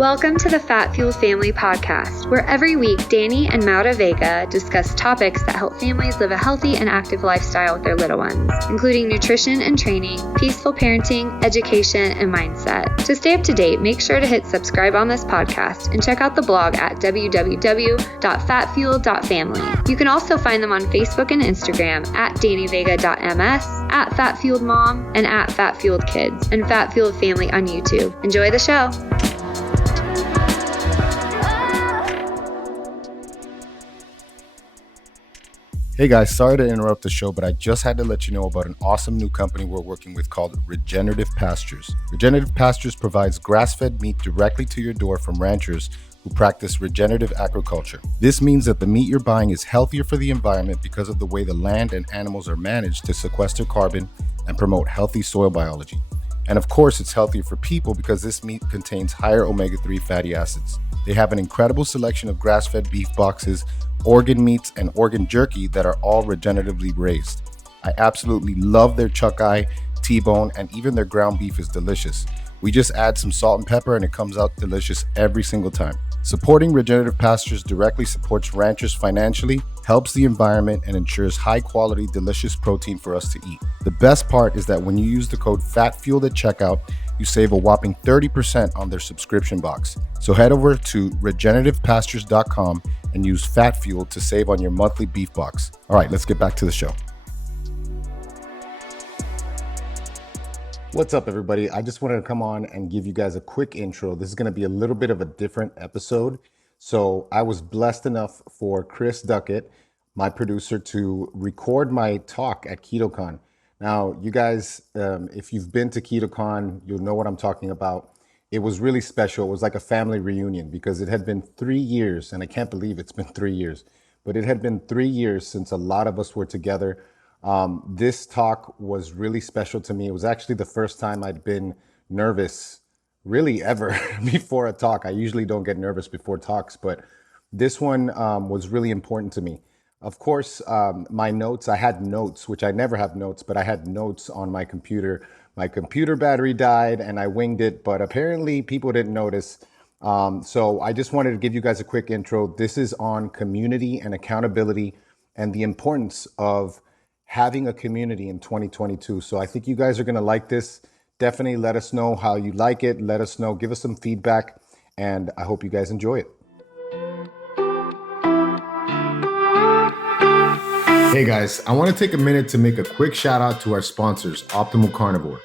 Welcome to the Fat Fueled Family Podcast, where every week Danny and Maura Vega discuss topics that help families live a healthy and active lifestyle with their little ones, including nutrition and training, peaceful parenting, education, and mindset. To stay up to date, make sure to hit subscribe on this podcast and check out the blog at www.fatfueled.family. You can also find them on Facebook and Instagram at dannyvega.ms, at fatfueledmom, and at fatfueledkids, and Fat Fueled Family on YouTube. Enjoy the show. Hey guys, sorry to interrupt the show, but I just had to let you know about an awesome new company we're working with called Regenerative Pastures. Regenerative Pastures provides grass-fed meat directly to your door from ranchers who practice regenerative agriculture. This means that the meat you're buying is healthier for the environment because of the way the land and animals are managed to sequester carbon and promote healthy soil biology. And of course, it's healthier for people because this meat contains higher omega-3 fatty acids. They have an incredible selection of grass-fed beef boxes, organ meats, and organ jerky that are all regeneratively raised. I absolutely love their chuck eye, T-bone, and even their ground beef is delicious. We just add some salt and pepper and it comes out delicious every single time. Supporting Regenerative Pastures directly supports ranchers financially, helps the environment, and ensures high-quality, delicious protein for us to eat. The best part is that when you use the code FATFUELED at checkout, you save a whopping 30% on their subscription box. So head over to regenerativepastures.com and use FatFuel to save on your monthly beef box. All right, let's get back to the show. What's up, everybody? I just wanted to come on and give you guys a quick intro. This is going to be a little bit of a different episode. So I was blessed enough for Chris Duckett, my producer, to record my talk at KetoCon. Now, you guys, if you've been to KetoCon, you'll know what I'm talking about. It was really special. It was like a family reunion because it had been 3 years, and I can't believe it's been 3 years, but it had been 3 years since a lot of us were together. This talk was really special to me. It was actually the first time I'd been nervous really ever before a talk. I usually don't get nervous before talks, but this one was really important to me. Of course, my notes, I had notes, which I never have notes, but I had notes on my computer. My computer battery died and I winged it, but apparently people didn't notice. So I just wanted to give you guys a quick intro. This is on community and accountability and the importance of having a community in 2022. So I think you guys are going to like this. Definitely let us know how you like it. Let us know, give us some feedback, and I hope you guys enjoy it. Hey guys, I want to take a minute to make a quick shout out to our sponsors, Optimal Carnivore.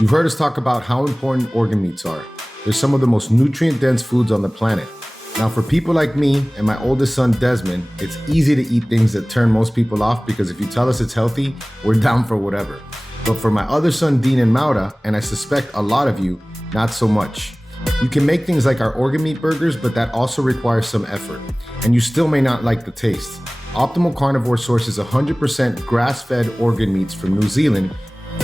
You've heard us talk about how important organ meats are. They're some of the most nutrient-dense foods on the planet. Now, for people like me and my oldest son, Desmond, it's easy to eat things that turn most people off because if you tell us it's healthy, we're down for whatever. But for my other son, Dean and Maura, and I suspect a lot of you, not so much. You can make things like our organ meat burgers, but that also requires some effort, and you still may not like the taste. Optimal Carnivore sources 100% grass-fed organ meats from New Zealand,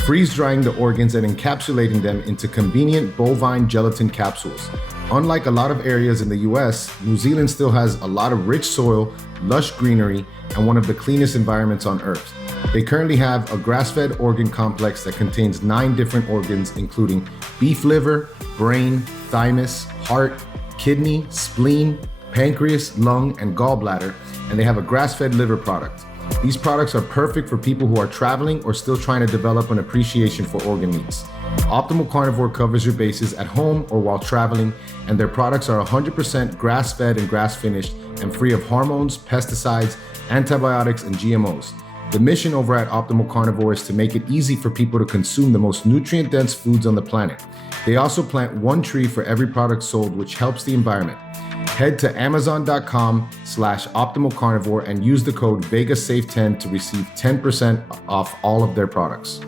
freeze-drying the organs and encapsulating them into convenient bovine gelatin capsules. Unlike a lot of areas in the US, New Zealand still has a lot of rich soil, lush greenery, and one of the cleanest environments on Earth. They currently have a grass-fed organ complex that contains 9 different organs, including beef liver, brain, thymus, heart, kidney, spleen, pancreas, lung, and gallbladder, and they have a grass-fed liver product. These products are perfect for people who are traveling or still trying to develop an appreciation for organ meats. Optimal Carnivore covers your bases at home or while traveling, and their products are 100% grass-fed and grass-finished and free of hormones, pesticides, antibiotics, and GMOs. The mission over at Optimal Carnivore is to make it easy for people to consume the most nutrient-dense foods on the planet. They also plant 1 tree for every product sold, which helps the environment. Head to amazon.com/optimalcarnivore and use the code VEGASAFE10 to receive 10% off all of their products.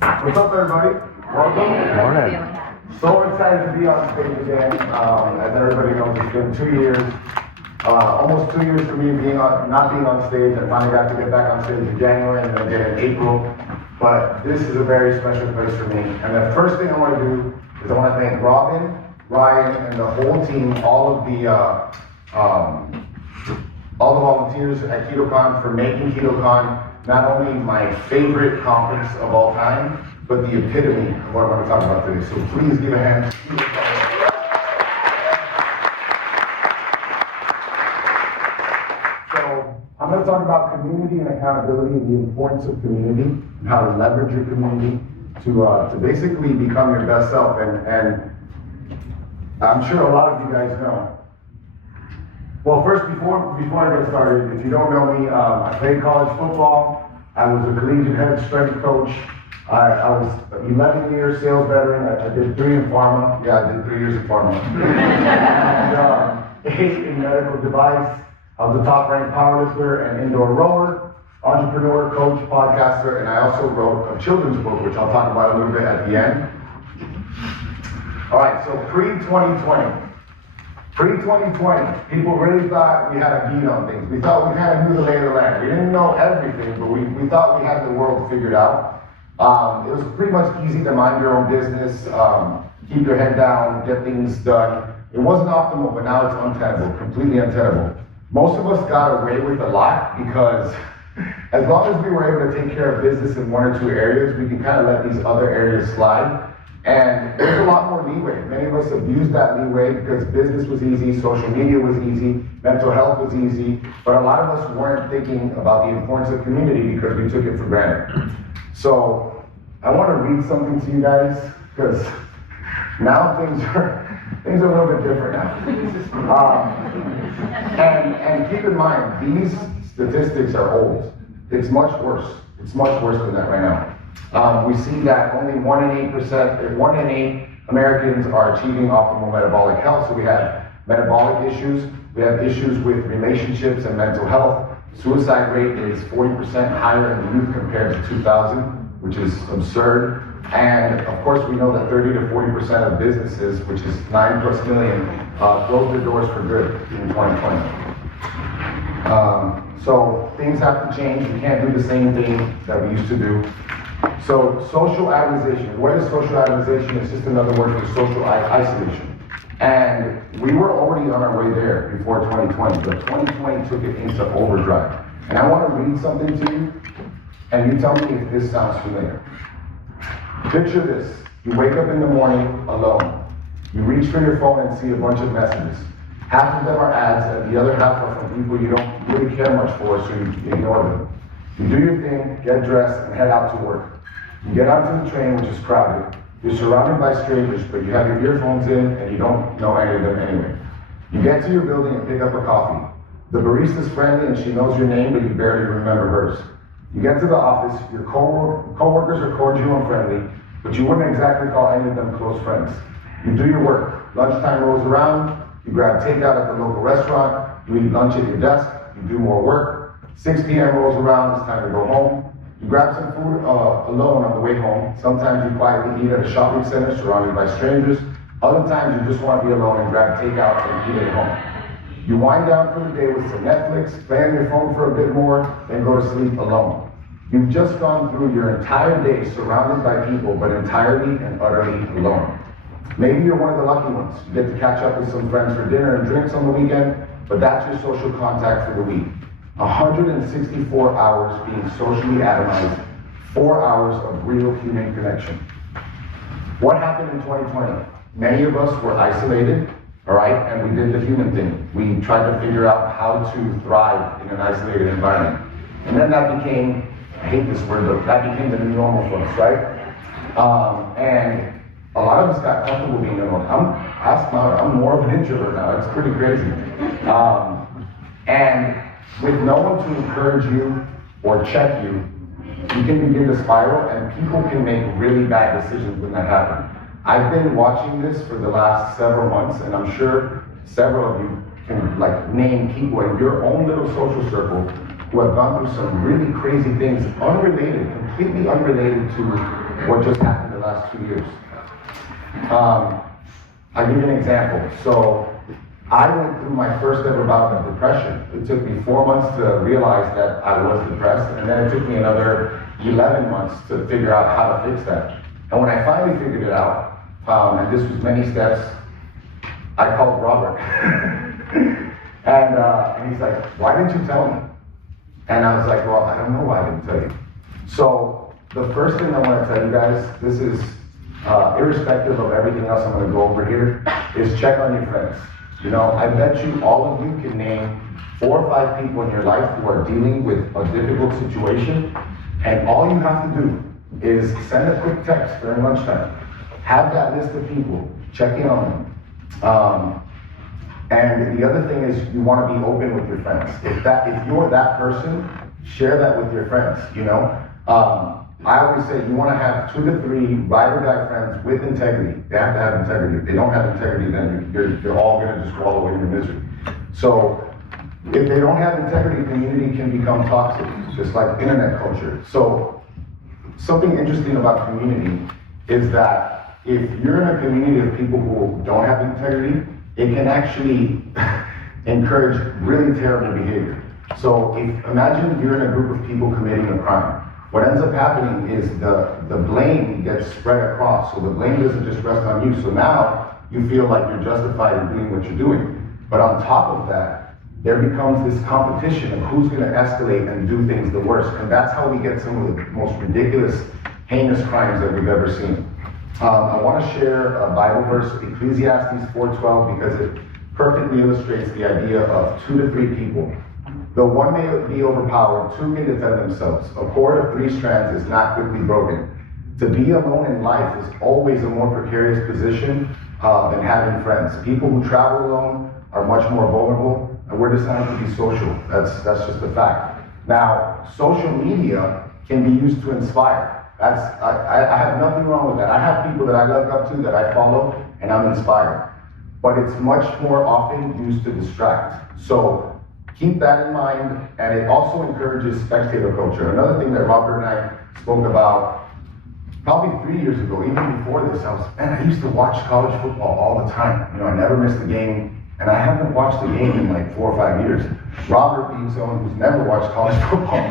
What's up, everybody? Welcome. Morning. So excited to be on stage again. As everybody knows, it's been 2 years, almost 2 years for me not being on stage. I finally got to get back on stage in January and then again in April. But this is a very special place for me. And the first thing I want to do is I want to thank Robin, Ryan, and the whole team, all the volunteers at KetoCon for making KetoCon not only my favorite conference of all time, but the epitome of what I'm going to talk about today. So please give a hand So I'm going to talk about community and accountability and the importance of community and how to leverage your community to basically become your best self. And I'm sure a lot of you guys know. Well, first, before I get started, if you don't know me, I played college football. I was a collegiate head strength coach. I was 11 years sales veteran. I did 3 in pharma. Yeah, I did 3 years in pharma. And 8 in medical device. I was a top-ranked powerlifter and indoor rower, entrepreneur, coach, podcaster, and I also wrote a children's book, which I'll talk about a little bit at the end. All right, so pre-2020. Pre-2020, people really thought we had a beat on things. We thought we kind of knew the lay of the land. We didn't know everything, but we thought we had the world figured out. It was pretty much easy to mind your own business, keep your head down, get things done. It wasn't optimal, but now it's untenable, completely untenable. Most of us got away with a lot because as long as we were able to take care of business in 1 or 2 areas, we could kind of let these other areas slide. And there's a lot more leeway. Many of us abused that leeway because business was easy, social media was easy, mental health was easy, but a lot of us weren't thinking about the importance of community because we took it for granted. So I want to read something to you guys because now things are a little bit different now. And keep in mind, these statistics are old. It's much worse. It's much worse than that right now. We see that only 1 in 8 Americans are achieving optimal metabolic health. So we have metabolic issues. We have issues with relationships and mental health. Suicide rate is 40% higher in the youth compared to 2000, which is absurd. And of course, we know that 30 to 40% of businesses, which is 9+ million, close their doors for good in 2020. So things have to change. We can't do the same thing that we used to do. So social atomization. What is social atomization? It's just another word for social isolation. And we were already on our way there before 2020, but 2020 took it into overdrive. And I want to read something to you, and you tell me if this sounds familiar. Picture this. You wake up in the morning alone. You reach for your phone and see a bunch of messages. Half of them are ads, and the other half are from people you don't really care much for, so you ignore them. You do your thing, get dressed, and head out to work. You get onto the train, which is crowded. You're surrounded by strangers, but you have your earphones in, and you don't know any of them anyway. You get to your building and pick up a coffee. The barista's friendly, and she knows your name, but you barely remember hers. You get to the office, your coworkers are cordial and friendly, but you wouldn't exactly call any of them close friends. You do your work. Lunchtime rolls around, you grab takeout at the local restaurant, you eat lunch at your desk, you do more work. 6 p.m. rolls around, it's time to go home. You grab some food alone on the way home. Sometimes you quietly eat at a shopping center surrounded by strangers. Other times you just want to be alone and grab takeout and eat at home. You wind down for the day with some Netflix, play on your phone for a bit more, then go to sleep alone. You've just gone through your entire day surrounded by people, but entirely and utterly alone. Maybe you're one of the lucky ones. You get to catch up with some friends for dinner and drinks on the weekend, but that's your social contact for the week. 164 hours being socially atomized, 4 hours of real human connection. What happened in 2020? Many of us were isolated, all right, and we did the human thing. We tried to figure out how to thrive in an isolated environment. And then that became, I hate this word, but that became the new normal for us, right? And a lot of us got comfortable being alone. I'm more of an introvert now. It's pretty crazy. And with no one to encourage you or check you, you can begin to spiral, and people can make really bad decisions when that happens. I've been watching this for the last several months, and I'm sure several of you can name people in your own little social circle who have gone through some really crazy things, unrelated, completely unrelated to what just happened the last 2 years. I'll give you an example. So I went through my first ever bout of depression. It took me 4 months to realize that I was depressed, and then it took me another 11 months to figure out how to fix that. And when I finally figured it out, and this was many steps, I called Robert. and he's like, why didn't you tell me? And I was like, well, I don't know why I didn't tell you. So the first thing I want to tell you guys, this is irrespective of everything else I'm gonna go over here, is check on your friends. You know, I bet you all of you can name 4 or 5 people in your life who are dealing with a difficult situation, and all you have to do is send a quick text during lunchtime. Have that list of people, check in on them. And the other thing is you want to be open with your friends. If you're that person, share that with your friends, you know? I always say you want to have 2 to 3 ride or die friends with integrity. They have to have integrity. If they don't have integrity, then you're all going to just crawl away into misery. So if they don't have integrity, community can become toxic, just like internet culture. So something interesting about community is that if you're in a community of people who don't have integrity, it can actually encourage really terrible behavior. So imagine you're in a group of people committing a crime. What ends up happening is the blame gets spread across. So the blame doesn't just rest on you. So now you feel like you're justified in doing what you're doing. But on top of that, there becomes this competition of who's going to escalate and do things the worst. And that's how we get some of the most ridiculous, heinous crimes that we've ever seen. I want to share a Bible verse, Ecclesiastes 4:12, because it perfectly illustrates the idea of 2 to 3 people. Though one may be overpowered, 2 can defend themselves. A cord of 3 strands is not quickly broken. To be alone in life is always a more precarious position than having friends. People who travel alone are much more vulnerable, and we're designed to be social. That's just a fact. Now, social media can be used to inspire. I have nothing wrong with that. I have people that I look up to, that I follow, and I'm inspired. But it's much more often used to distract. So keep that in mind, and it also encourages spectator culture. Another thing that Robert and I spoke about probably 3 years ago, even before this, I used to watch college football all the time. You know, I never missed a game, and I haven't watched a game in like 4 or 5 years. Robert, being someone who's never watched college football,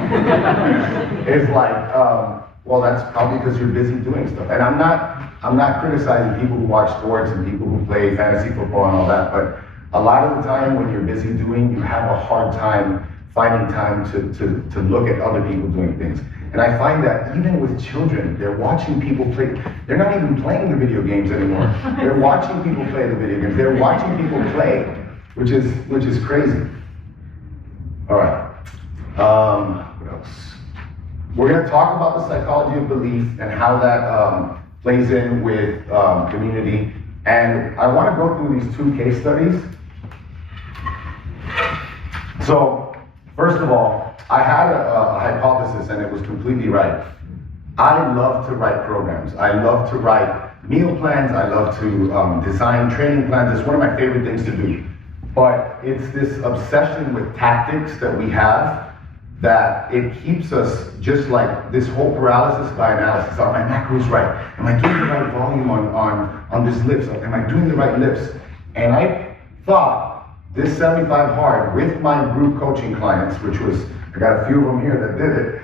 is like, well, that's probably because you're busy doing stuff. And I'm not criticizing people who watch sports and people who play fantasy football and all that, but a lot of the time when you're busy doing, you have a hard time finding time to look at other people doing things. And I find that even with children, they're watching people play. They're not even playing the video games anymore. They're watching people play the video games. They're watching people play, which is crazy. All right. What else? We're going to talk about the psychology of belief and how that plays in with community. And I want to go through these 2 case studies. So, first of all, I had a hypothesis and it was completely right. I love to write programs. I love to write meal plans. I love to design training plans. It's one of my favorite things to do. But it's this obsession with tactics that we have that it keeps us just like this whole paralysis by analysis. Are my macros right? Am I doing the right volume on this lifts? Am I doing the right lifts? And I thought this 75 hard with my group coaching clients, which was, I got a few of them here that did it,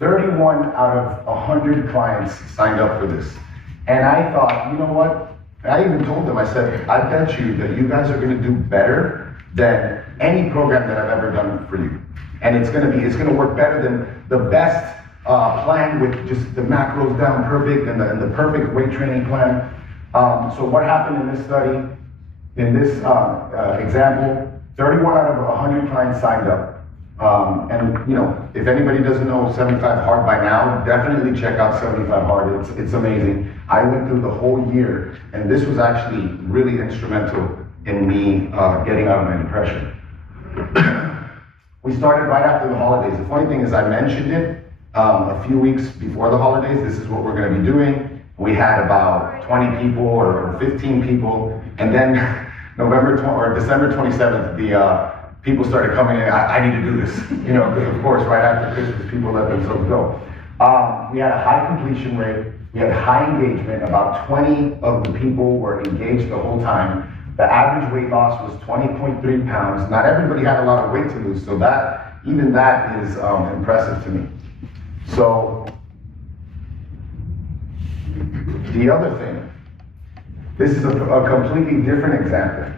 31 out of 100 clients signed up for this. And I thought, you know what? I even told them, I said, I bet you that you guys are going to do better than any program that I've ever done for you. And it's going to work better than the best plan with just the macros down perfect and the perfect weight training plan. So what happened in this study, in this example, 31 out of 100 clients signed up. And you know, if anybody doesn't know 75 Hard by now, definitely check out 75 Hard. It's amazing. I went through the whole year, and this was actually really instrumental in me getting out of my depression. We started right after the holidays. The funny thing is I mentioned it a few weeks before the holidays. This is what we're going to be doing. We had about 20 people or 15 people, and then December 27th, the people started coming in. I need to do this, you know, because of course right after Christmas people let themselves go. We had a high completion rate. We had high engagement. About 20 of the people were engaged the whole time. The average weight loss was 20.3 pounds. Not everybody had a lot of weight to lose, so even that is impressive to me. So, the other thing, this is a completely different example.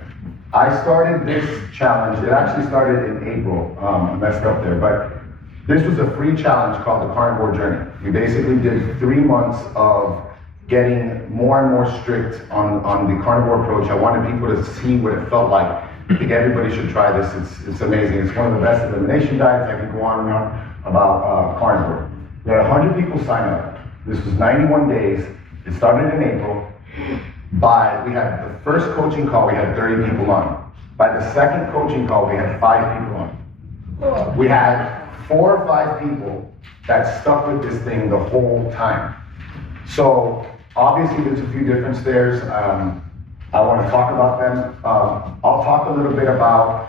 I started this challenge, it actually started in April, I messed up there, but this was a free challenge called the Carnivore Journey. We basically did 3 months of getting more and more strict on the carnivore approach. I wanted people to see what it felt like. I think everybody should try this. It's amazing. It's one of the best elimination diets. I could go on and on about carnivore. We had 100 people sign up. This was 91 days. It started in April. We had the first coaching call, we had 30 people on. By the second coaching call, we had 5 people on. We had 4 or 5 people that stuck with this thing the whole time. So obviously there's a few different stairs. I want to talk about them. I'll talk a little bit about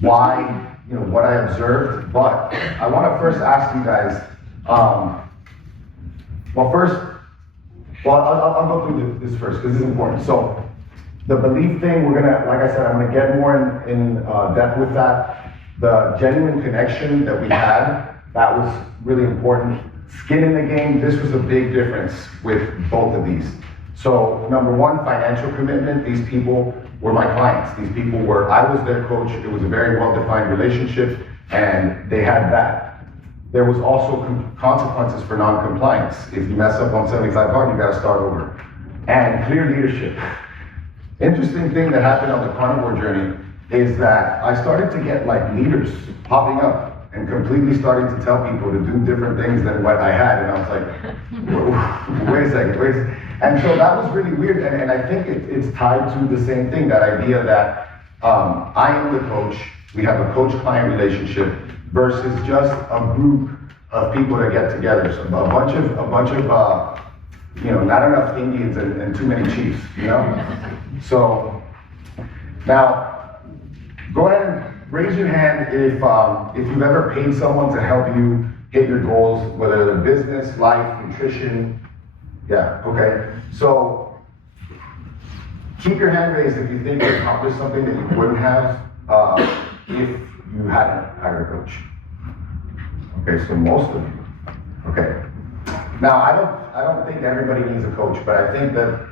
why, what I observed, but I want to first ask you guys, I'll go through this first because this is important. So the belief thing, like I said, I'm gonna get more in depth with that. The genuine connection that we had, that was really important. Skin in the game, this was a big difference with both of these. So number one, financial commitment. These people were my clients. These people I was their coach. It was a very well-defined relationship, and they had that. There was also consequences for non-compliance. If you mess up on 75 hard, you gotta start over. And clear leadership. Interesting thing that happened on the Carnivore Journey is that I started to get leaders popping up and completely starting to tell people to do different things than what I had. And I was like, wait a second. And so that was really weird. And I think it's tied to the same thing, that idea that I am the coach, we have a coach-client relationship, versus just a group of people that get together. So a bunch of not enough Indians and too many chiefs, So now, go ahead and raise your hand if you've ever paid someone to help you hit your goals, whether they're business, life, nutrition. Yeah, okay. So keep your hand raised if you think you accomplished something that you wouldn't have if you hadn't hired a coach. Okay, so most of you. Okay. Now I don't think everybody needs a coach, but I think that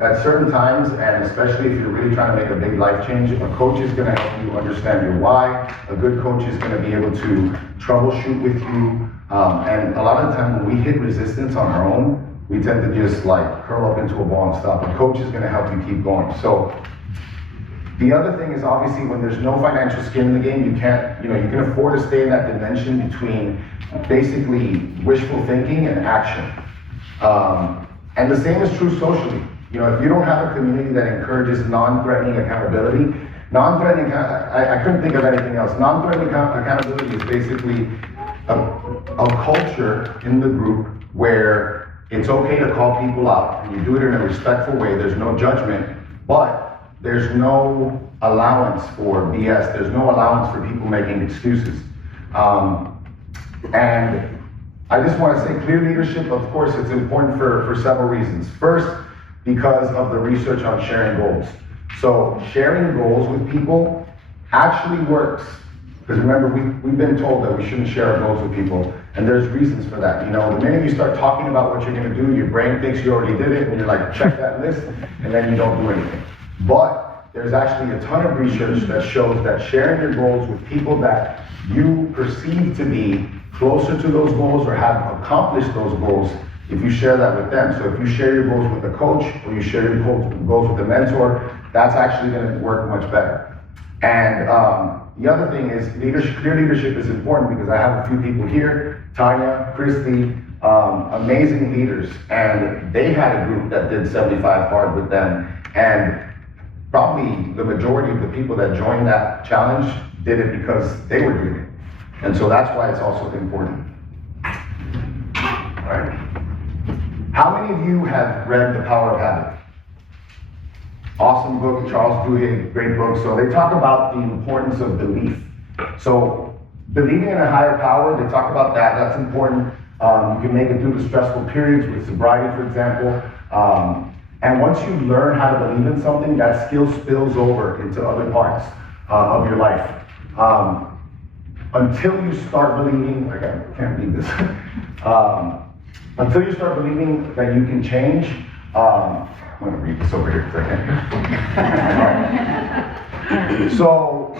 at certain times, and especially if you're really trying to make a big life change, a coach is going to help you understand your why. A good coach is going to be able to troubleshoot with you. And a lot of the time when we hit resistance on our own, we tend to just curl up into a ball and stop. A coach is going to help you keep going. So the other thing is, obviously, when there's no financial skin in the game, you can afford to stay in that dimension between basically wishful thinking and action. And the same is true socially. If you don't have a community that encourages non-threatening accountability, I couldn't think of anything else. Non-threatening accountability is basically a culture in the group where it's okay to call people out, and you do it in a respectful way. There's no judgment, but there's no allowance for BS. There's no allowance for people making excuses. And I just want to say, clear leadership, of course, it's important for several reasons. First, because of the research on sharing goals. So sharing goals with people actually works. Because remember, we've been told that we shouldn't share our goals with people, and there's reasons for that. The minute you start talking about what you're going to do, your brain thinks you already did it, and you're like, check that list, and then you don't do anything. But there's actually a ton of research that shows that sharing your goals with people that you perceive to be closer to those goals or have accomplished those goals, if you share that with them. So if you share your goals with a coach or you share your goals with a mentor, that's actually going to work much better. And the other thing is, clear leadership is important because I have a few people here, Tanya, Christy, amazing leaders, and they had a group that did 75 hard with them, and probably the majority of the people that joined that challenge did it because they were doing it. And so that's why it's also important. All right. How many of you have read The Power of Habit? Awesome book, Charles Duhigg, great book. So they talk about the importance of belief. So believing in a higher power, they talk about that. That's important. You can make it through the stressful periods with sobriety, for example. And once you learn how to believe in something, that skill spills over into other parts of your life. Until you start believing, I can't believe this. Until you start believing that you can change, I'm going to read this over here because I can't. So,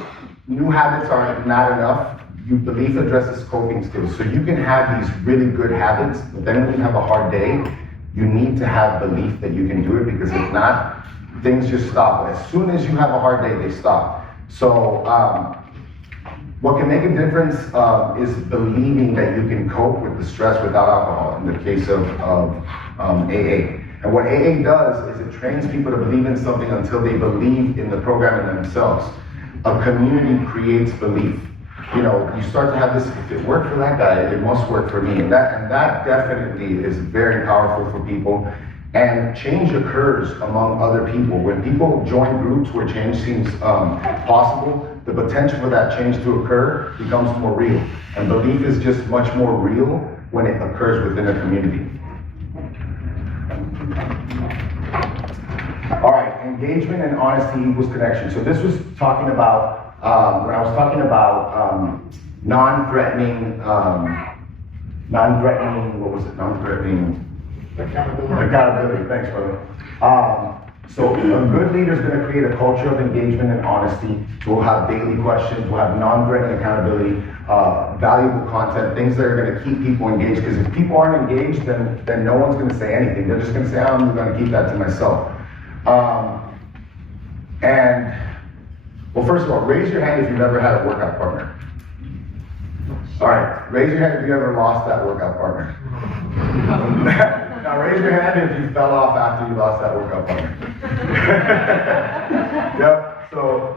new habits are not enough. Belief addresses coping skills. So you can have these really good habits, but then when you have a hard day, you need to have belief that you can do it, because if not, things just stop. As soon as you have a hard day, they stop. So what can make a difference is believing that you can cope with the stress without alcohol, in the case of AA. And what AA does is it trains people to believe in something until they believe in the program in themselves. A community creates belief. You know, you start to have this, if it worked for that guy, it must work for me. And that definitely is very powerful for people. And change occurs among other people. When people join groups where change seems possible, the potential for that change to occur becomes more real. And belief is just much more real when it occurs within a community. All right, engagement and honesty equals connection. So this was talking about, when I was talking about non-threatening, what was it? Non-threatening accountability. Thanks, brother. So a good leader is going to create a culture of engagement and honesty. We'll have daily questions, we'll have non-threatening accountability, valuable content, things that are going to keep people engaged. Because if people aren't engaged, then no one's going to say anything. They're just going to say, I'm going to keep that to myself. And, well, first of all, raise your hand if you've ever had a workout partner. All right, raise your hand if you ever lost that workout partner. Now raise your hand if you fell off after you lost that workout partner. Yep, so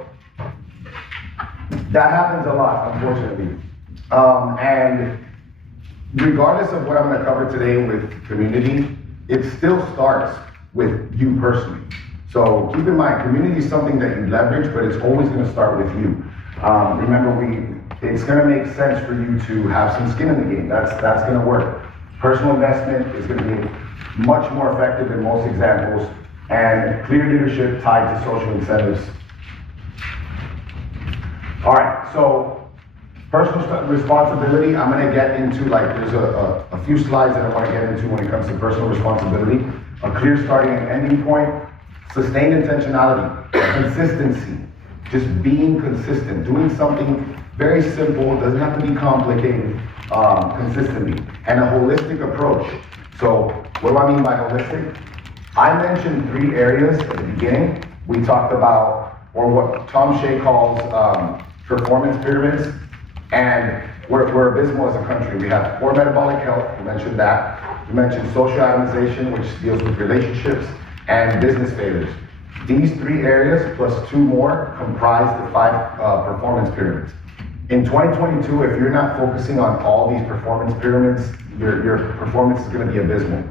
that happens a lot, unfortunately. And regardless of what I'm going to cover today with community, it still starts with you personally. So keep in mind, community is something that you leverage, but it's always going to start with you. Remember, it's going to make sense for you to have some skin in the game. That's going to work. Personal investment is going to be much more effective in most examples, and clear leadership tied to social incentives. All right, so personal responsibility, I'm going to get into, like, there's a few slides that I want to get into when it comes to personal responsibility. A clear starting and ending point, sustained intentionality, consistency, just being consistent, doing something very simple, doesn't have to be complicated, consistently, and a holistic approach. So what do I mean by holistic? I mentioned 3 areas at the beginning. We talked about, or what Tom Shea calls performance pyramids, and we're abysmal as a country. We have poor metabolic health, we mentioned that. We mentioned social atomization, which deals with relationships, and business failures. These 3 areas plus 2 more comprise the 5 performance pyramids. In 2022, if you're not focusing on all these performance pyramids, your performance is going to be abysmal.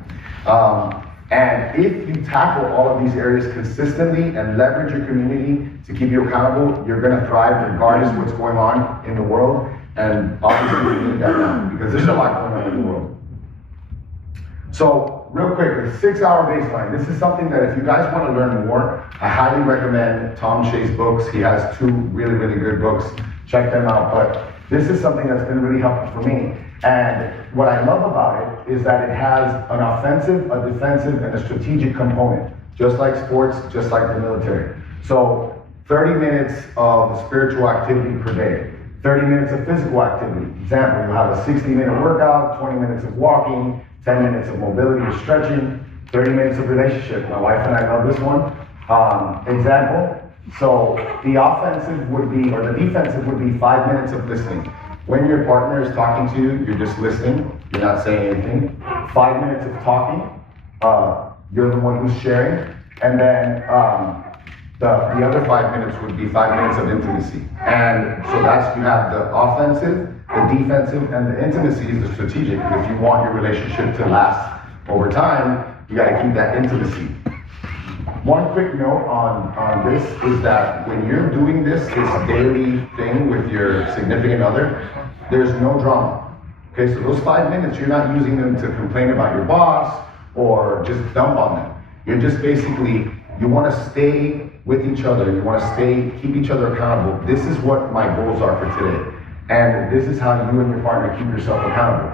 And if you tackle all of these areas consistently and leverage your community to keep you accountable, you're going to thrive regardless of what's going on in the world. And obviously we need that now, because there's a lot going on in the world. So real quick, a 6-hour baseline. This is something that if you guys want to learn more, I highly recommend Tom Shea's books. He has 2 really, really good books. Check them out. But this is something that's been really helpful for me. And what I love about it is that it has an offensive, a defensive, and a strategic component, just like sports, just like the military. So 30 minutes of spiritual activity per day, 30 minutes of physical activity. Example, you have a 60-minute workout, 20 minutes of walking, 10 minutes of mobility or stretching, 30 minutes of relationship. My wife and I love this one. Example, so the offensive would be, or the defensive would be 5 minutes of listening. When your partner is talking to you, you're just listening, you're not saying anything. 5 minutes of talking, you're the one who's sharing. And then the other 5 minutes would be 5 minutes of intimacy. And so that's, you have the offensive, the defensive, and the intimacy is the strategic. If you want your relationship to last over time, you got to keep that intimacy. One quick note on this is that when you're doing this daily thing with your significant other, there's no drama. Okay, so those 5 minutes, you're not using them to complain about your boss or just dump on them. You're just basically, you want to stay with each other. You want to keep each other accountable. This is what my goals are for today. And this is how you and your partner keep yourself accountable.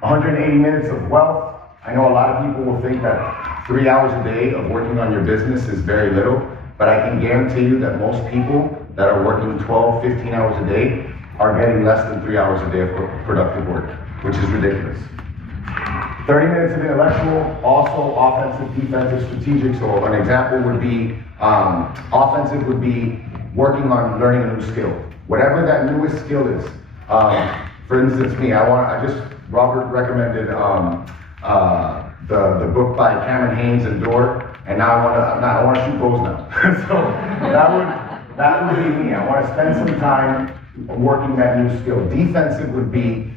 180 minutes of wealth. I know a lot of people will think that 3 hours a day of working on your business is very little, but I can guarantee you that most people that are working 12, 15 hours a day are getting less than 3 hours a day of productive work, which is ridiculous. 30 minutes of intellectual, also offensive, defensive, strategic. So an example would be, offensive would be working on learning a new skill. Whatever that newest skill is. For instance, me, Robert recommended the book by Cameron Haynes and Dorr, and now I want to shoot bows now. So that would be me. I want to spend some time working that new skill. Defensive would be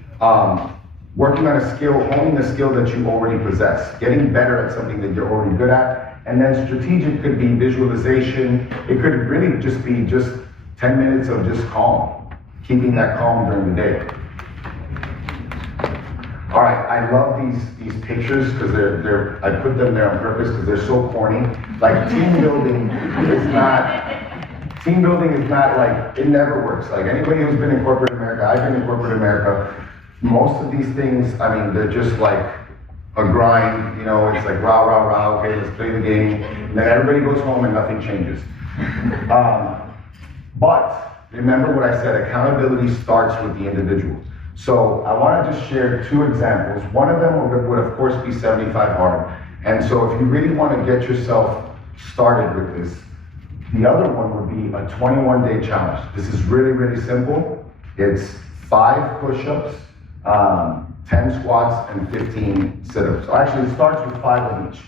working on a skill, honing a skill that you already possess, getting better at something that you're already good at. And then strategic could be visualization. It could really just be 10 minutes of just calm, keeping that calm during the day. All right, I love these pictures because I put them there on purpose because they're so corny. Like team building is not like, it never works. Like anybody who's been in corporate America, I've been in corporate America, most of these things, I mean, they're just like a grind, it's like rah, rah, rah, okay, let's play the game. And then everybody goes home and nothing changes. But remember what I said, accountability starts with the individual. So I want to just share two examples. One of them would of course be 75 hard. And so if you really want to get yourself started with this, the other one would be a 21-day challenge. This is really, really simple. It's 5 push-ups, 10 squats, and 15 sit-ups. So actually it starts with 5 of each.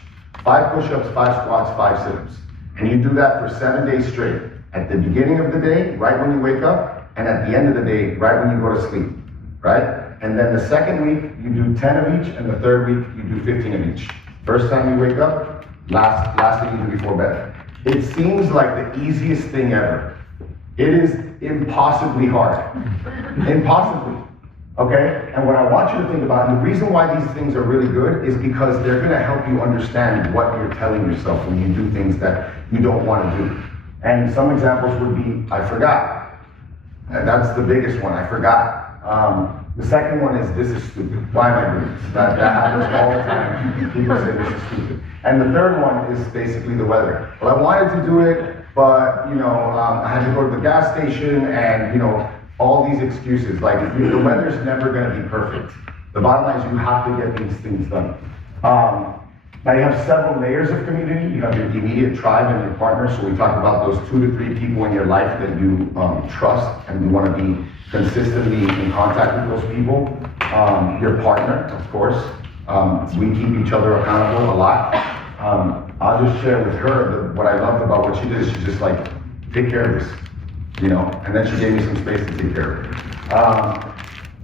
5 push-ups, 5 squats, 5 sit-ups. And you do that for 7 days straight. At the beginning of the day, right when you wake up, and at the end of the day, right when you go to sleep. Right? And then the second week, you do 10 of each, and the third week, you do 15 of each. First time you wake up, last thing you do before bed. It seems like the easiest thing ever. It is impossibly hard. Impossibly. Okay? And what I want you to think about, and the reason why these things are really good is because they're going to help you understand what you're telling yourself when you do things that you don't want to do. And some examples would be, I forgot. And that's the biggest one, I forgot. The second one is, this is stupid. Why am I doing this? That happens all the time. People say this is stupid. And the third one is basically the weather. Well, I wanted to do it, but I had to go to the gas station and all these excuses. Like the weather's never going to be perfect. The bottom line is you have to get these things done. Now you have several layers of community. You have your immediate tribe and your partner. So we talk about those 2 to 3 people in your life that you trust and you want to be consistently in contact with those people. Your partner, of course. We keep each other accountable a lot. I'll just share with her what I loved about what she did is she just like, take care of this, and then she gave me some space to take care of it.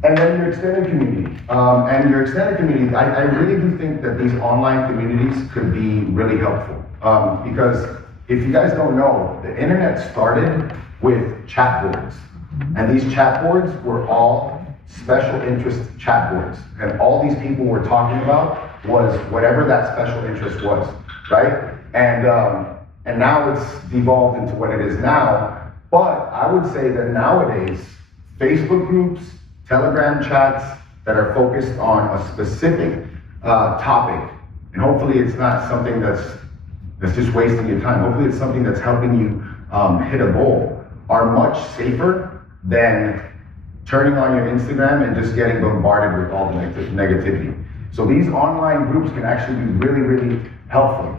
And then your extended community. And your extended community, I really do think that these online communities could be really helpful. Because if you guys don't know, the internet started with chat boards. And these chat boards were all special interest chat boards. And all these people were talking about was whatever that special interest was, right? And now it's devolved into what it is now. But I would say that nowadays, Facebook groups, Telegram chats that are focused on a specific topic, and hopefully it's not something that's just wasting your time. Hopefully it's something that's helping you hit a goal, are much safer than turning on your Instagram and just getting bombarded with all the negativity. So these online groups can actually be really, really helpful.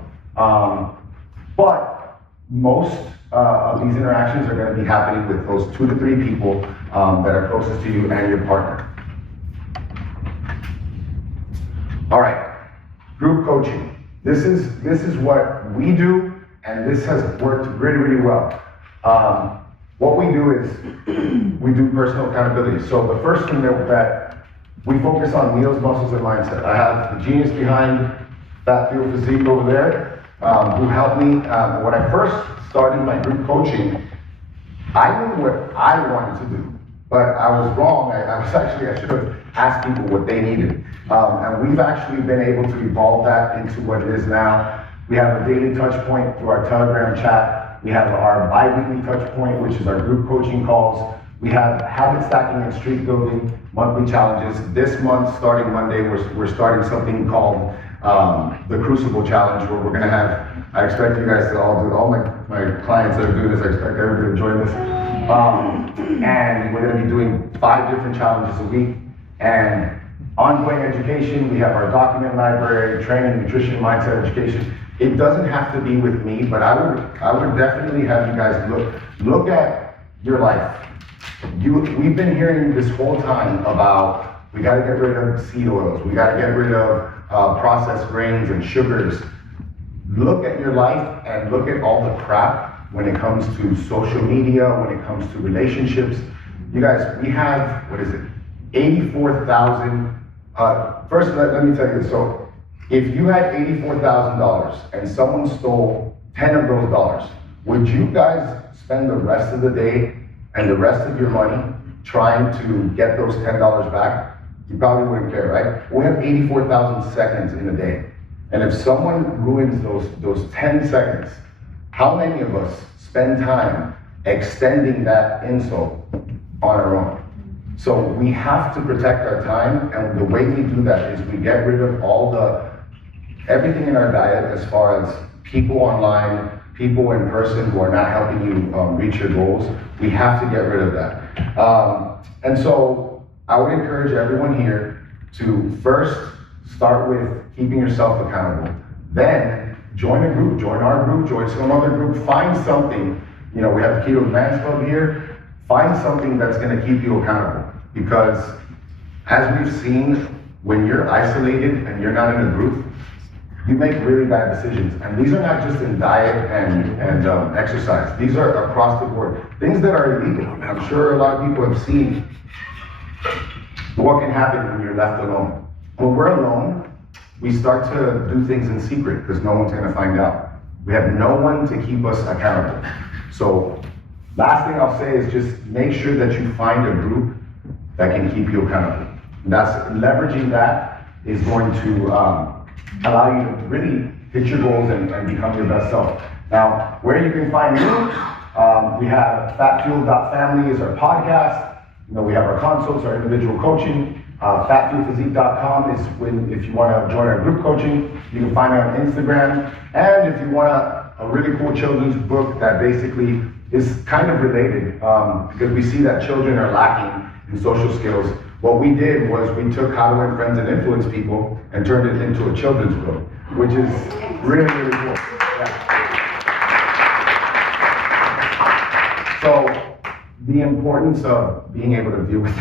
But most of these interactions are going to be happening with those 2 to 3 people that are closest to you and your partner. All right, group coaching. This is what we do, and this has worked really, really well. What we do is we do personal accountability. So the first thing that we focus on meals, muscles, and mindset. I have the genius behind Fat Fuel Physique over there, who helped me. When I first started my group coaching, I knew what I wanted to do, but I was wrong. I should have asked people what they needed. And we've actually been able to evolve that into what it is now. We have a daily touch point through our Telegram chat. We have our bi-weekly touch point, which is our group coaching calls. We have habit stacking and streak building monthly challenges. This month, starting Monday, we're starting something called the Crucible challenge, where we're gonna have, I expect you guys to all do, all my clients that are doing this, I expect everybody to join this. And we're gonna be doing 5 different challenges a week. And ongoing education. We have our document library, training, nutrition, mindset education. It doesn't have to be with me, but I would definitely have you guys look at your life. We've been hearing this whole time about we got to get rid of seed oils, we got to get rid of processed grains and sugars. Look at your life and look at all the crap when it comes to social media, when it comes to relationships. You guys, we have, 84,000. First, let me tell you this. So if you had $84,000 and someone stole 10 of those dollars, would you guys spend the rest of the day and the rest of your money trying to get those $10 back? You probably wouldn't care, right? We have 84,000 seconds in a day. And if someone ruins those 10 seconds, how many of us spend time extending that insult on our own? So we have to protect our time, and the way we do that is we get rid of everything in our diet as far as people online, people in person who are not helping you reach your goals. We have to get rid of that. And so I would encourage everyone here to first start with keeping yourself accountable. Then join a group, join our group, join some other group, find something. We have the Keto Advance Club here. Find something that's going to keep you accountable, because as we've seen, when you're isolated and you're not in a group, you make really bad decisions. And these are not just in diet and exercise. These are across the board. Things that are illegal. I'm sure a lot of people have seen what can happen when you're left alone. When we're alone, we start to do things in secret because no one's going to find out. We have no one to keep us accountable. So last thing I'll say is just make sure that you find a group that can keep you accountable. And that's leveraging that is going to allow you to really hit your goals and become your best self. Now, where you can find me, we have fatfuel.family is our podcast. We have our consults, our individual coaching. Fatfuelphysique.com is if you want to join our group coaching. You can find me on Instagram. And if you want a really cool children's book that basically is kind of related, because we see that children are lacking in social skills. What we did was we took How to Win Friends and Influence People and turned it into a children's book, which is really, really cool. Yeah. So the importance of being able to deal with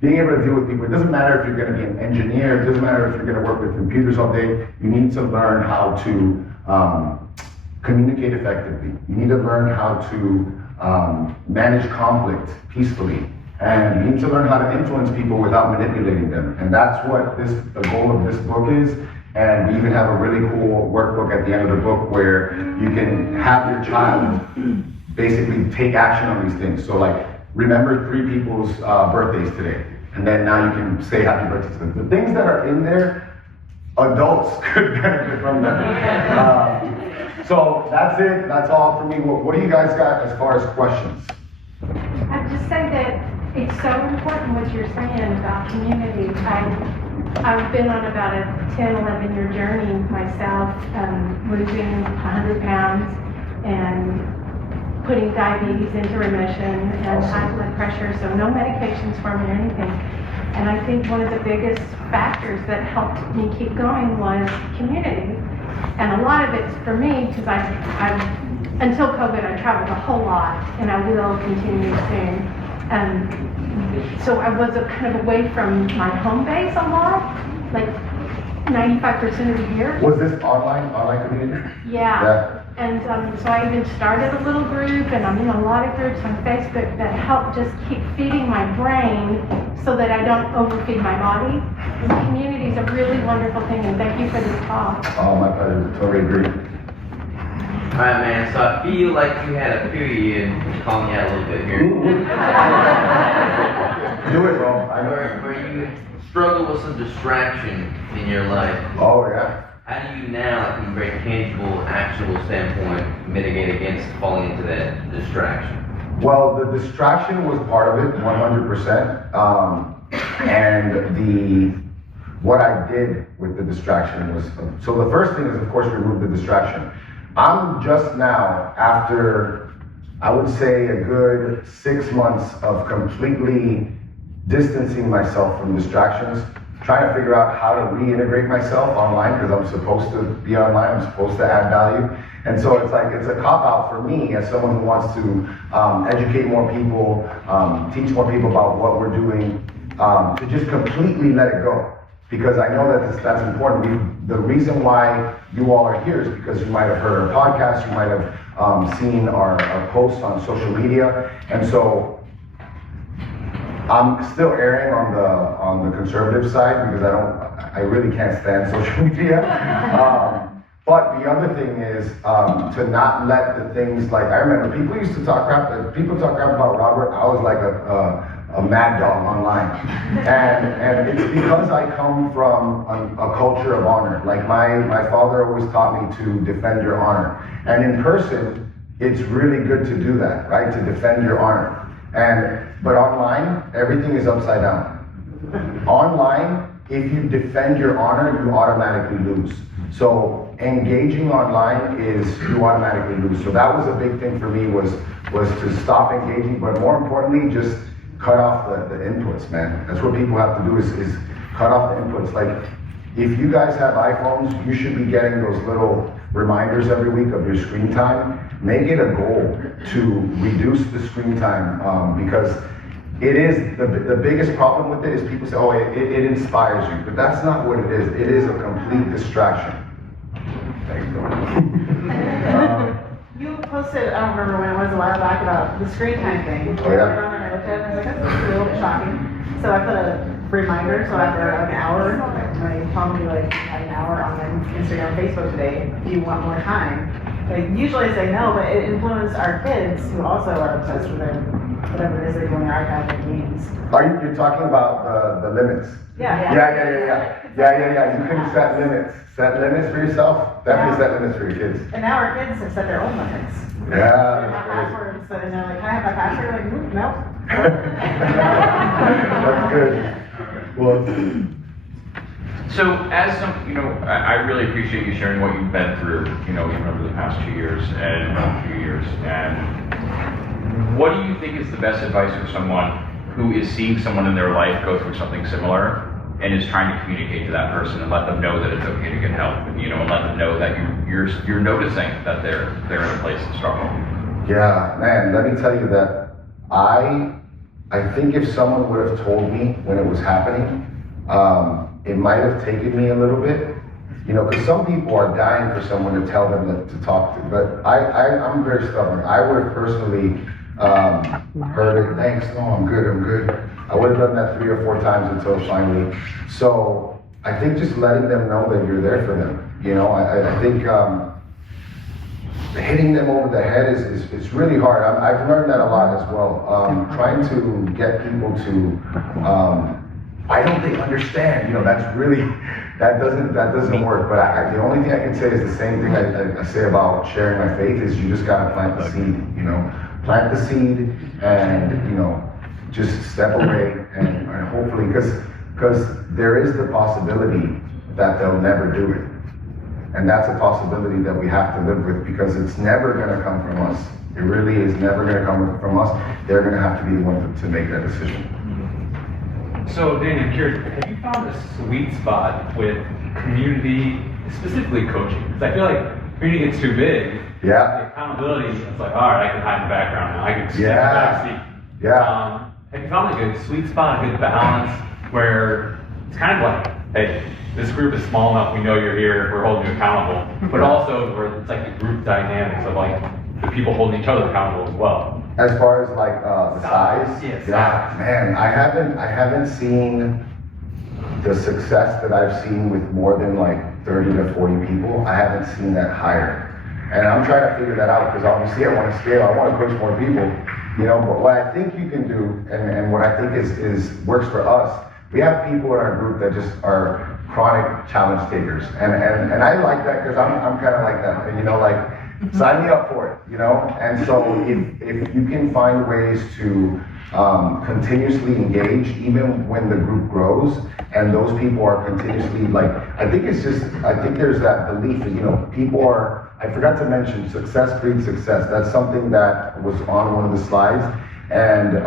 people. It doesn't matter if you're going to be an engineer. It doesn't matter if you're going to work with computers all day. You need to learn how to communicate effectively. You need to learn how to manage conflict peacefully. And you need to learn how to influence people without manipulating them. And that's what the goal of this book is. And we even have a really cool workbook at the end of the book where you can have your child basically take action on these things. So like, remember 3 people's birthdays today. And then now you can say happy birthday to them. The things that are in there, adults could benefit from them. So that's it. That's all for me. What do you guys got as far as questions? I'd just say that it's so important what you're saying about community. I've been on about a 10, 11-year journey myself, losing 100 pounds and putting diabetes into remission and high blood pressure, so no medications for me or anything. And I think one of the biggest factors that helped me keep going was community. And a lot of it's for me, because until COVID, I traveled a whole lot, and I will continue soon. So I was kind of away from my home base a lot, like 95% of the year. Was this online community? Yeah. And so I even started a little group, and I'm in a lot of groups on Facebook that help just keep feeding my brain so that I don't overfeed my body. The community is a really wonderful thing, and thank you for this talk. Oh, my pleasure. Totally agree. All right, man. So I feel like you had a period. Calling you out a little bit here. Do it, bro. Where you struggle with some distraction in your life. Oh, yeah. How do you now, from a very tangible, actionable standpoint, mitigate against falling into that distraction? Well, the distraction was part of it, 100%. And what I did with the distraction was, so the first thing is, of course, remove the distraction. I'm just now, after, I would say, a good 6 months of completely distancing myself from distractions, trying to figure out how to reintegrate myself online, because I'm supposed to be online, I'm supposed to add value. And so it's a cop-out for me as someone who wants to educate more people, teach more people about what we're doing, to just completely let it go. Because I know that that's important. The reason why you all are here is because you might have heard our podcast, you might have seen our posts on social media, and so I'm still erring on the conservative side because I really can't stand social media. But the other thing is to not let the things like, I remember people used to talk crap, people talk crap about Robert. I was like a mad dog online. And it's because I come from a culture of honor. Like my father always taught me to defend your honor. And in person, it's really good to do that, right? To defend your honor. But online, everything is upside down. Online, if you defend your honor, you automatically lose. So engaging online is you automatically lose. So that was a big thing for me was to stop engaging, but more importantly, just cut off the inputs, man. That's what people have to do is cut off the inputs. Like if you guys have iPhones, you should be getting those little reminders every week of your screen time. Make it a goal to reduce the screen time because it is the biggest problem with it is people say, oh, it inspires you, but that's not what it is. It is a complete distraction. Thanks, You posted, I don't remember when it was, a while back, about the screen time thing. Oh, yeah. And I looked at it and I was like, that's a little bit shocking. So I put a reminder, so after like an hour, like told me like an hour on Instagram and Facebook today, do you want more time? Like usually I say no, but it influenced our kids who also are obsessed with their, whatever it is they're doing, their iPad and games. You're talking about the limits? Yeah. Yeah. You can set limits. Set limits for yourself. Definitely set limits for your kids. And now our kids have set their own limits. Yeah. They have passwords, so they're like, can I have my password? Like, nope. That's good. Well, so as some, I really appreciate you sharing what you've been through, even over the past 2 years and few years. And what do you think is the best advice for someone who is seeing someone in their life go through something similar and is trying to communicate to that person and let them know that it's okay to get help, and and let them know that you're noticing that they're in a place of struggle? yeah, man, let me tell you that I think if someone would have told me when it was happening, it might have taken me a little bit, because some people are dying for someone to tell them to talk to, but I'm very stubborn. I would have personally heard it. Thanks, no, I'm good. I would have done that 3 or 4 times until finally. So I think just letting them know that you're there for them. I think hitting them over the head is really hard. I've learned that a lot as well. Trying to get people to, why don't they understand? That doesn't work. But the only thing I can say is the same thing I say about sharing my faith is you just gotta plant the seed. Plant the seed and just step away and hopefully because there is the possibility that they'll never do it. And that's a possibility that we have to live with because it's never going to come from us. It really is never going to come from us. They're going to have to be the one to make that decision. So, Danny, I'm curious, have you found a sweet spot with community, specifically coaching? Because I feel like community gets too big. Yeah. The accountability, it's like, all right, I can hide in the background now. I can step back seat. Yeah. Have you found like a sweet spot, a good balance, where it's kind of like, hey, this group is small enough, we know you're here, we're holding you accountable, but also where it's like the group dynamics of like the people holding each other accountable as well. As far as like the size? Yes. Yeah, man, I haven't seen the success that I've seen with more than like 30 to 40 people. I haven't seen that higher. And I'm trying to figure that out because obviously I want to scale, I want to coach more people. But what I think you can do, and what I think is works for us, we have people in our group that just are chronic challenge takers, and I like that because I'm kind of like that, and sign me up for it, And so if you can find ways to continuously engage, even when the group grows, and those people are continuously I think there's that belief that people are. I forgot to mention success breeds success. That's something that was on one of the slides. And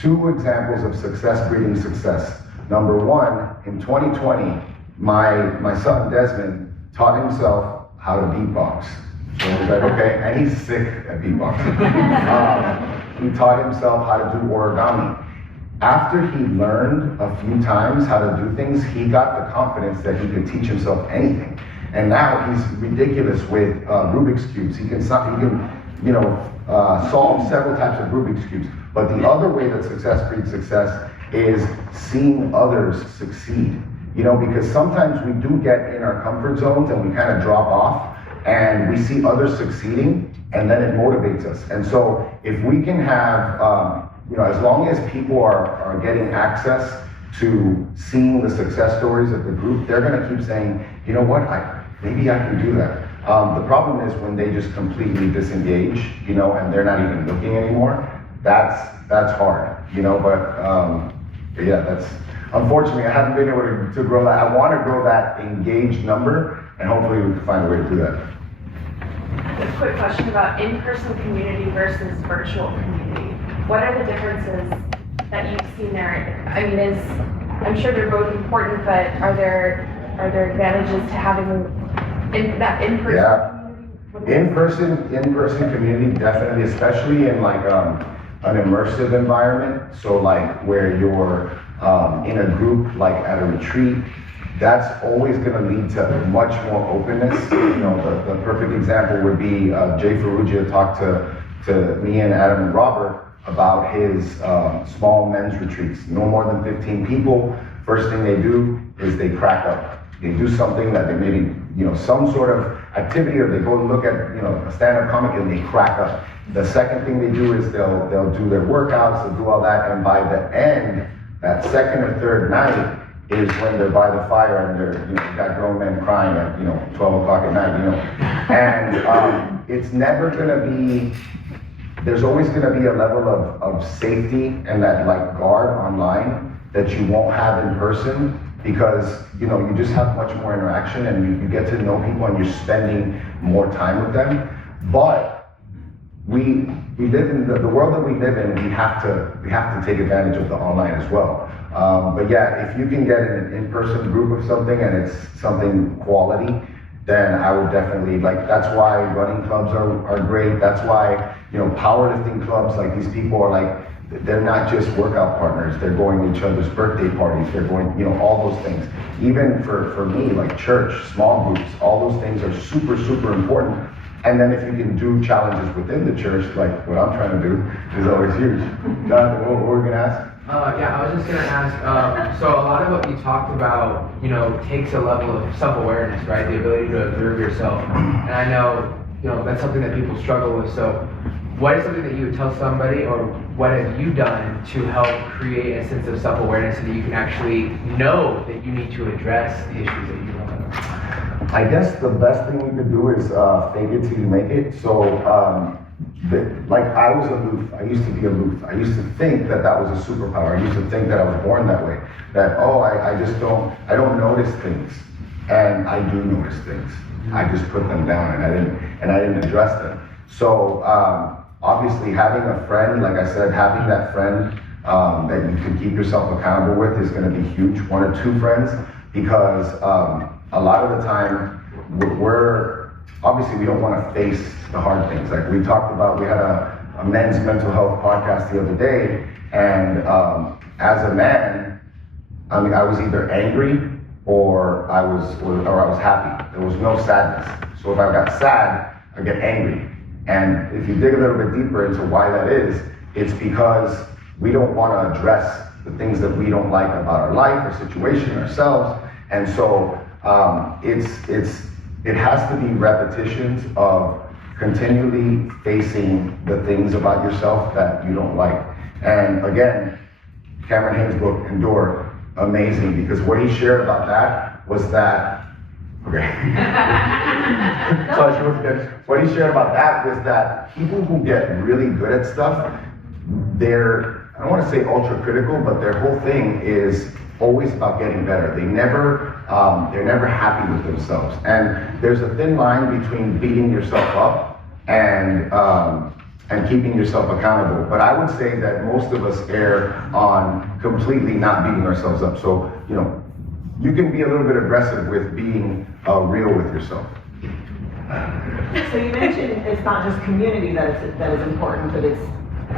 2 examples of success breeding success. Number one, in 2020, my son Desmond taught himself how to beatbox. So I was like, okay, and he's sick at beatboxing. He taught himself how to do origami. After he learned a few times how to do things, he got the confidence that he could teach himself anything. And now he's ridiculous with Rubik's Cubes. He can solve several types of Rubik's Cubes. But the other way that success breeds success is seeing others succeed. Because sometimes we do get in our comfort zones and we kind of drop off and we see others succeeding and then it motivates us. And so if we can have, as long as people are getting access to seeing the success stories of the group, they're gonna keep saying, you know what, maybe I can do that. The problem is when they just completely disengage, and they're not even looking anymore, that's hard, but yeah, that's, unfortunately, I haven't been able to grow that. I want to grow that engaged number, and hopefully we can find a way to do that. A quick question about in-person community versus virtual community. What are the differences that you've seen there? I mean, I'm sure they're both important, but are there advantages to having that in-person? Yeah, in-person community definitely, especially in like an immersive environment. So like where you're in a group, like at a retreat, that's always going to lead to much more openness. The perfect example would be Jay Ferrugia talked to me and Adam and Robert about his small men's retreats. No more than 15 people. First thing they do is they crack up. They do something that they maybe, some sort of activity, or they go look at, a stand-up comic and they crack up. The second thing they do is they'll do their workouts, they'll do all that, and by the end, that second or third night is when they're by the fire and they're, you got grown men crying at, 12 o'clock at night, And it's never gonna be, there's always gonna be a level of safety and that like guard online that you won't have in person, because you just have much more interaction and you get to know people and you're spending more time with them. But we live in the world that we live in, we have to take advantage of the online as well. But yeah, if you can get in an in-person group of something and it's something quality, then I would definitely, that's why running clubs are great. That's why, powerlifting clubs, like these people are like, they're not just workout partners, they're going to each other's birthday parties, they're going, all those things. Even for me, like church, small groups, all those things are super, super important. And then if you can do challenges within the church, like what I'm trying to do, is always huge. Jonathan, what were we gonna ask? Yeah, I was just gonna ask, so a lot of what you talked about, takes a level of self-awareness, right? The ability to observe yourself. And I know, that's something that people struggle with. So what is something that you would tell somebody, or what have you done to help create a sense of self-awareness so that you can actually know that you need to address the issues that you want? I guess the best thing we could do is fake it till you make it. So, I was aloof. I used to be aloof. I used to think that was a superpower. I used to think that I was born that way. That, I don't notice things. And I do notice things. I just put them down and I didn't address them. So, obviously having a friend, like I said, having that friend that you can keep yourself accountable with is gonna be huge. 1 or 2 friends, because a lot of the time, we don't want to face the hard things. Like we talked about, we had a men's mental health podcast the other day, and as a man, I was either angry or I was happy. There was no sadness. So if I got sad, I get angry. And if you dig a little bit deeper into why that is, it's because we don't want to address the things that we don't like about our life or situation, ourselves. And so it has to be repetitions of continually facing the things about yourself that you don't like. And again, Cameron Haynes' book, Endure, amazing, because what he shared about that was that, what he shared about that was that people who get really good at stuff, they're, I don't want to say ultra critical, but their whole thing is always about getting better. They're never happy with themselves. And there's a thin line between beating yourself up and and keeping yourself accountable. But I would say that most of us err on completely not beating ourselves up. So, you know, you can be a little bit aggressive with being real with yourself. So you mentioned it's not just community that is important, but it's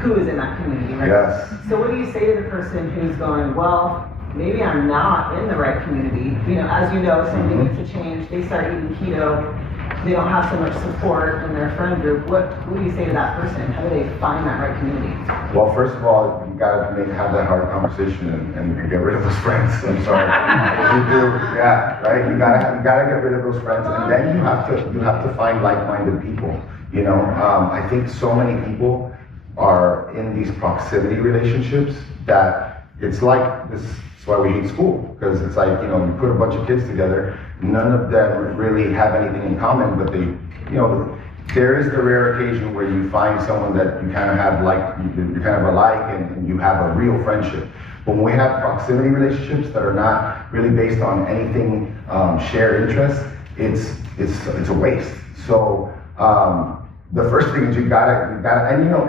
who is in that community, right? Yes. So what do you say to the person who's going, well, maybe I'm not in the right community? You know, as you know, somebody needs to change. They start eating keto. They don't have so much support in their friend group. What do you say to that person? How do they find that right community? Well, first of all, you gotta have that hard conversation and get rid of those friends. I'm sorry. You do, yeah, right? You gotta get rid of those friends, and then you have to find like-minded people. You know, I think so many people are in these proximity relationships that it's like this. That's why we hate school, because it's like, you know, you put a bunch of kids together, none of them really have anything in common, but they, you know, there is the rare occasion where you find someone that you kind of have like, you're kind of alike and you have a real friendship. But when we have proximity relationships that are not really based on anything, shared interests, it's a waste. So the first thing is you gotta, and you know,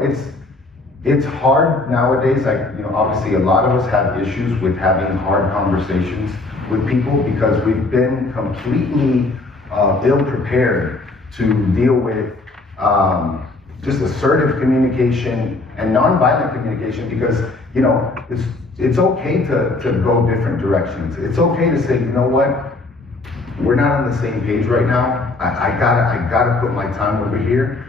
it's hard nowadays. Like, you know, obviously a lot of us have issues with having hard conversations with people because we've been completely ill-prepared to deal with just assertive communication and nonviolent communication, because, you know, it's okay to go different directions. It's okay to say, you know what, we're not on the same page right now. I gotta put my time over here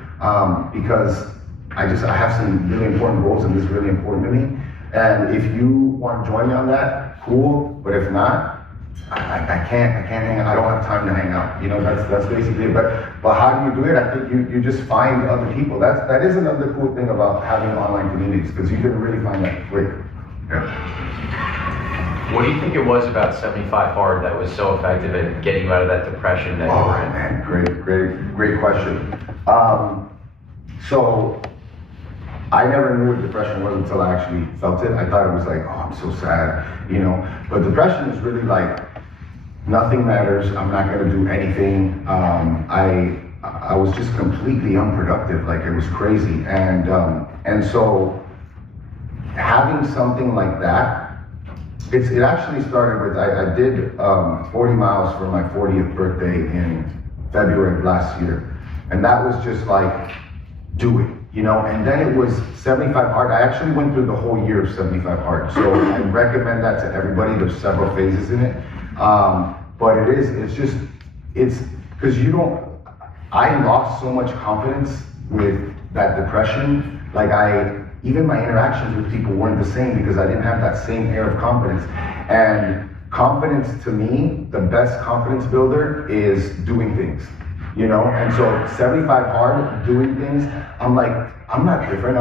because I have some really important goals and this is really important to me. And if you want to join me on that, cool. But if not, I can't hang out. I don't have time to hang out. You know, that's basically it. But how do you do it? I think you just find other people. That is another cool thing about having online communities, because you can really find that quick. Yeah. What do you think it was about 75 Hard that was so effective at getting you out of that depression that you were in? Man, great question. So I never knew what depression was until I actually felt it. I thought it was like, oh, I'm so sad, you know. But depression is really like, nothing matters. I'm not gonna do anything. I was just completely unproductive. Like, it was crazy. And so having something like that, it actually started with, I did 40 miles for my 40th birthday in February of last year. And that was just like, do it. You know, and then it was 75 Hard. I actually went through the whole year of 75 Hard. So I recommend that to everybody. There's several phases in it. But it's because I lost so much confidence with that depression. Like even my interactions with people weren't the same because I didn't have that same air of confidence. And confidence, to me, the best confidence builder is doing things. You know, and so 75 Hard, doing things, I'm like, I'm not different.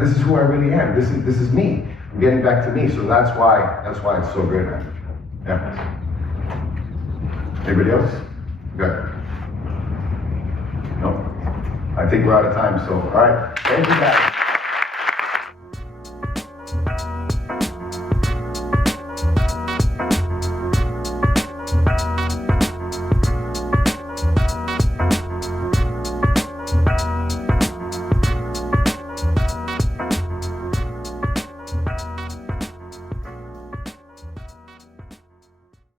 This is who I really am. This is me. I'm getting back to me. So that's why it's so good, man. Yeah. Anybody else? Good. No. I think we're out of time. So, all right. Thank you, guys.